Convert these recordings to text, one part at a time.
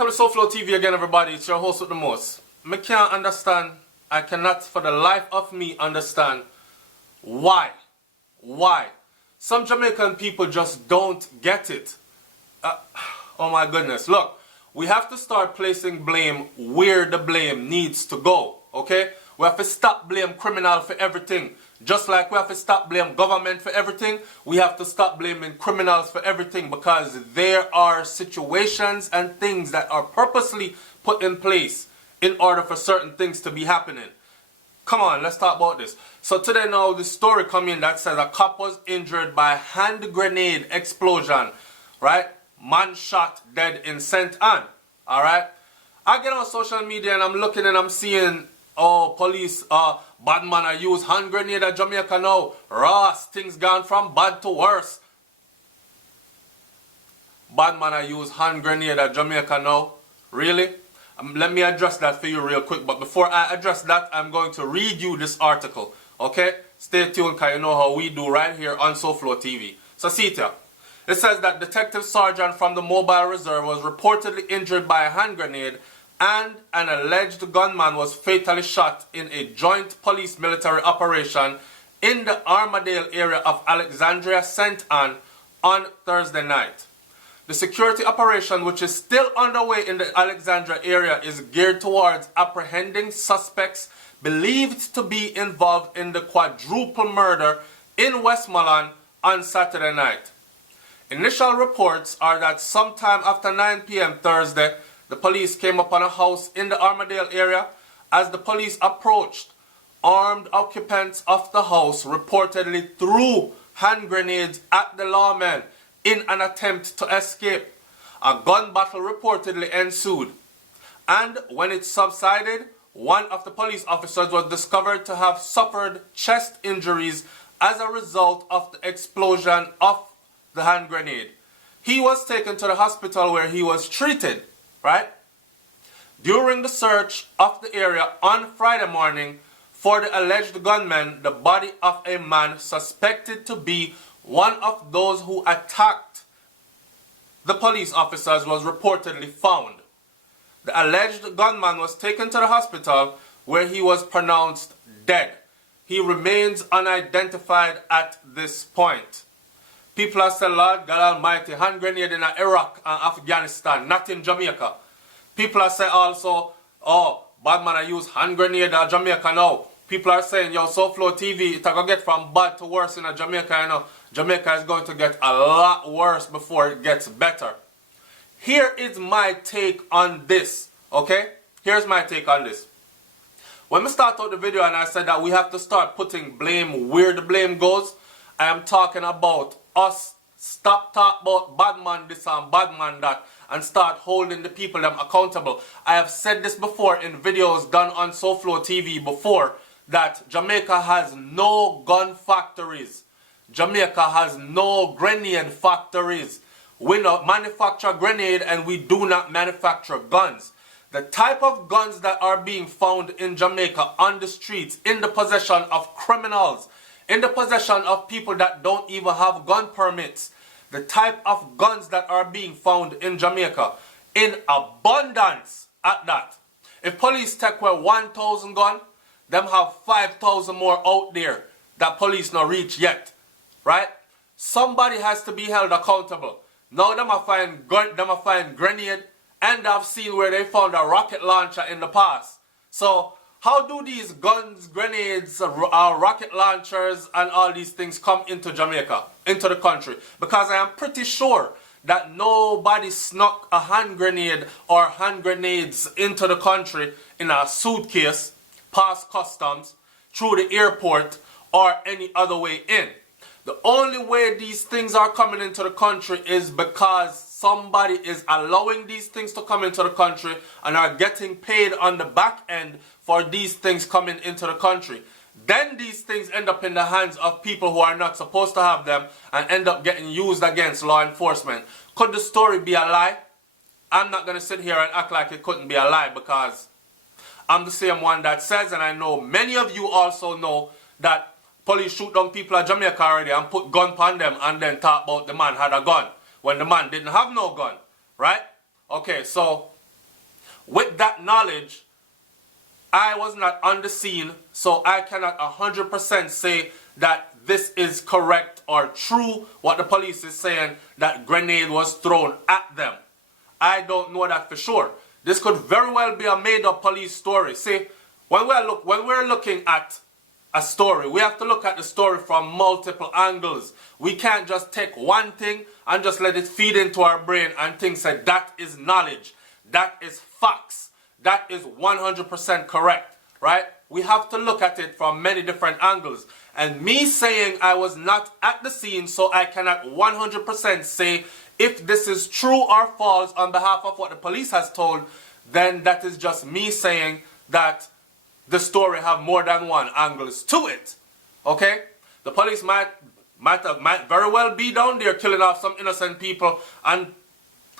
Welcome to SouFLoTV again, everybody. It's your host with the most. I can't understand, I cannot for the life of me understand why some Jamaican people just don't get it. Oh my goodness. Look, we have to start placing blame where the blame needs to go, okay? We have to stop blame criminal for everything. Just like we have to stop blame government for everything, we have to stop blaming criminals for everything, because there are situations and things that are purposely put in place in order for certain things to be happening. Come on, let's talk about this. So today now, the story come in that says a cop was injured by hand grenade explosion, right? Man shot, dead in St. Anne, alright? I get on social media and I'm looking and I'm seeing, oh, police, bad man I use hand grenade at Jamaica now. Ross, things gone from bad to worse. Bad man I use hand grenade at Jamaica now. Really? Let me address that for you real quick. But before I address that, I'm going to read you this article. Okay? Stay tuned, because you know how we do right here on SouFLoTV. So see it here. It says that Detective Sergeant from the Mobile Reserve was reportedly injured by a hand grenade, and an alleged gunman was fatally shot in a joint police-military operation in the Armadale area of Alexandria, St. Anne on Thursday night. The security operation, which is still underway in the Alexandria area, is geared towards apprehending suspects believed to be involved in the quadruple murder in Westmoreland on Saturday night. Initial reports are that sometime after 9 p.m. Thursday, the police came upon a house in the Armadale area. As the police approached, armed occupants of the house reportedly threw hand grenades at the lawmen in an attempt to escape. A gun battle reportedly ensued, and when it subsided, one of the police officers was discovered to have suffered chest injuries as a result of the explosion of the hand grenade. He was taken to the hospital where he was treated, right? During the search of the area on Friday morning for the alleged gunman, the body of a man suspected to be one of those who attacked the police officers was reportedly found. The alleged gunman was taken to the hospital where he was pronounced dead. He remains unidentified at this point. People are saying, Lord God Almighty, hand grenade in Iraq and Afghanistan, not in Jamaica. People are saying also, oh, bad man I use hand grenade in Jamaica now. People are saying, yo, SouFLoTV, it's going to get from bad to worse in Jamaica, you know. Jamaica is going to get a lot worse before it gets better. Here is my take on this, okay? Here's my take on this. When we start out the video and I said that we have to start putting blame where the blame goes, I am talking about us. Stop talking about bad man this and bad man that, and start holding the people them accountable. I have said this before in videos done on SouFLoTV before, that Jamaica has no gun factories. Jamaica has no grenade factories. We don't manufacture grenade and we do not manufacture guns. The type of guns that are being found in Jamaica on the streets, in the possession of criminals, in the possession of people that don't even have gun permits, the type of guns that are being found in Jamaica, in abundance at that. If police take away 1,000 guns, them have 5,000 more out there that police not reach yet, right? Somebody has to be held accountable. Now them are find grenade, and I've seen where they found a rocket launcher in the past. So how do these guns, grenades, rocket launchers and all these things come into Jamaica, into the country? Because I am pretty sure that nobody snuck a hand grenade or hand grenades into the country in a suitcase, past customs, through the airport, or any other way in. The only way these things are coming into the country is because somebody is allowing these things to come into the country and are getting paid on the back end for these things coming into the country. Then these things end up in the hands of people who are not supposed to have them and end up getting used against law enforcement. Could the story be a lie? I'm not going to sit here and act like it couldn't be a lie, because I'm the same one that says, and I know many of you also know, that police shoot down people at Jamaica already and put gun on them and then talk about the man had a gun when the man didn't have no gun, right? Okay, so with that knowledge, I was not on the scene, so I cannot 100% say that this is correct or true what the police is saying, that grenade was thrown at them. I don't know that for sure. This could very well be a made-up police story. See, when we're looking at a story, we have to look at the story from multiple angles. We can't just take one thing and just let it feed into our brain and think that that is knowledge, that is facts, that is 100% correct, right? We have to look at it from many different angles. And me saying I was not at the scene, so I cannot 100% say if this is true or false on behalf of what the police has told, then that is just me saying that the story have more than one angles to it. Okay? The police might very well be down there killing off some innocent people, and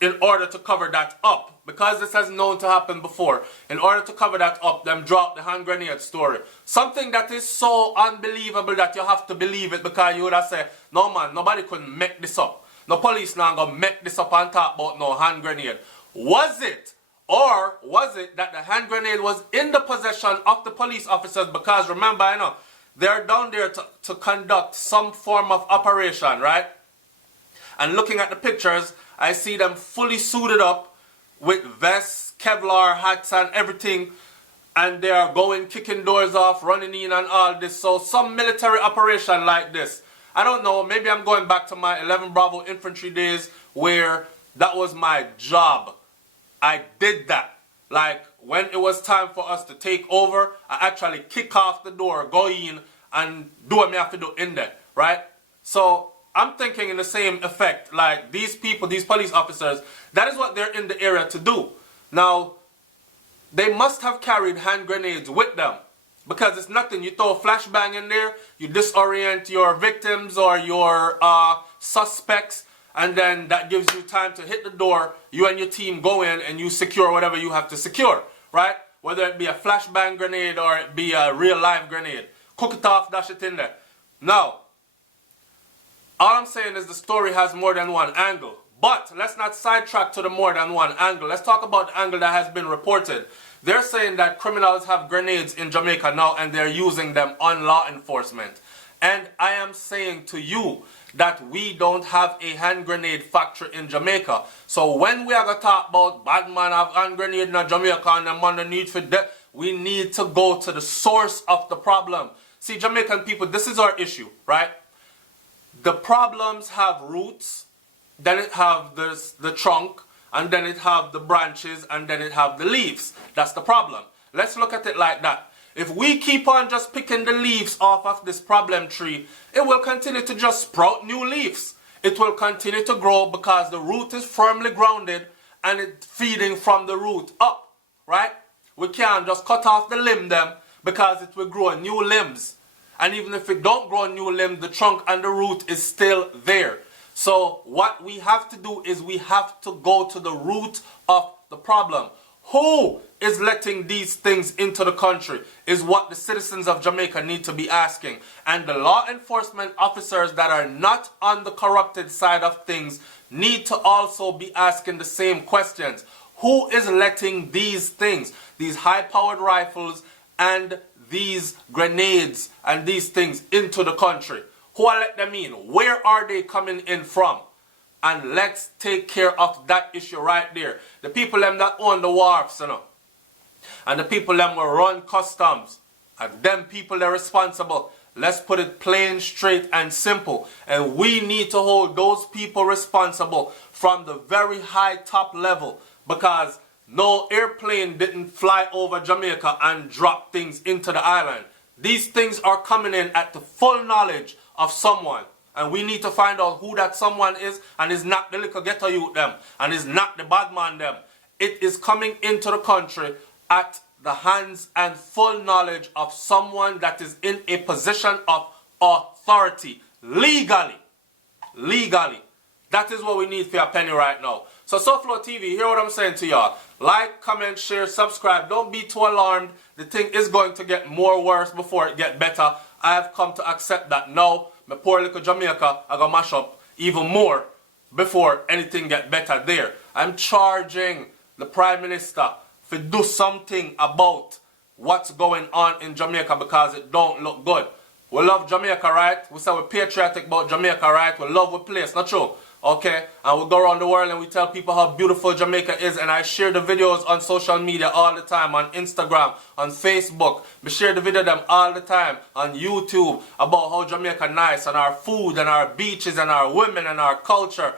in order to cover that up, because this has known to happen before, in order to cover that up, them drop the hand grenade story. Something that is so unbelievable that you have to believe it, because you would have said, no man, nobody couldn't make this up. No police now gonna make this up and talk about no hand grenade. Was it? Or was it that the hand grenade was in the possession of the police officers? Because remember, I know, they're down there to conduct some form of operation, right? And looking at the pictures, I see them fully suited up with vests, Kevlar hats and everything. And they are going, kicking doors off, running in and all this. So some military operation like this. I don't know, maybe I'm going back to my 11 Bravo infantry days where that was my job. I did that. Like, when it was time for us to take over, I actually kick off the door, go in, and do what I have to do in there, right? So, I'm thinking in the same effect, like, these people, these police officers, that is what they're in the area to do. Now, they must have carried hand grenades with them, because it's nothing. You throw a flashbang in there, you disorient your victims or your suspects, and then that gives you time to hit the door. You and your team go in and you secure whatever you have to secure, right? Whether it be a flashbang grenade or it be a real live grenade. Cook it off, dash it in there. Now, all I'm saying is the story has more than one angle. But let's not sidetrack to the more than one angle. Let's talk about the angle that has been reported. They're saying that criminals have grenades in Jamaica now and they're using them on law enforcement. And I am saying to you that we don't have a hand grenade factory in Jamaica. So when we are going to talk about bad man have hand grenade in Jamaica and them underneath for that, we need to go to the source of the problem. See, Jamaican people, this is our issue, right? The problems have roots, then it have the trunk, and then it have the branches, and then it have the leaves. That's the problem. Let's look at it like that. If we keep on just picking the leaves off of this problem tree, it will continue to just sprout new leaves. It will continue to grow because the root is firmly grounded and it's feeding from the root up, right? We can't just cut off the limb then because it will grow new limbs. And even if it don't grow new limbs, the trunk and the root is still there. So what we have to do is we have to go to the root of the problem. Who is letting these things into the country is what the citizens of Jamaica need to be asking. And the law enforcement officers that are not on the corrupted side of things need to also be asking the same questions. Who is letting these things, these high-powered rifles and these grenades and these things into the country? Who are let them in? Where are they coming in from? And let's take care of that issue right there. The people them that own the wharfs, you know, and the people them will run customs, and them people they're responsible. Let's put it plain, straight, and simple. And we need to hold those people responsible from the very high top level, because no airplane didn't fly over Jamaica and drop things into the island. These things are coming in at the full knowledge of someone. And we need to find out who that someone is, and it's not the little ghetto youth them, and it's not the bad man them. It is coming into the country at the hands and full knowledge of someone that is in a position of authority. Legally. Legally. That is what we need for your penny right now. So SouFLoTV, hear what I'm saying to y'all. Like, comment, share, subscribe. Don't be too alarmed. The thing is going to get more worse before it get better. I have come to accept that now. My poor little Jamaica, I gonna mash up even more before anything get better there. I'm charging the Prime Minister to do something about what's going on in Jamaica because it don't look good. We love Jamaica, right? We say we're patriotic about Jamaica, right? We love the place, not true? Okay? And we go around the world and we tell people how beautiful Jamaica is, and I share the videos on social media all the time, on Instagram, on Facebook. We share the video them all the time on YouTube about how Jamaica nice, and our food and our beaches and our women and our culture.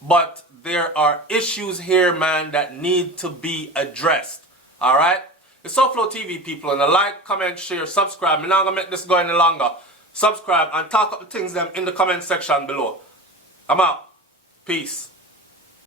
But there are issues here, man, that need to be addressed. Alright? It's SouFLoTV, people, and like, comment, share, subscribe. I'm not going to make this go any longer. Subscribe and talk up the things them in the comment section below. I'm out. Peace.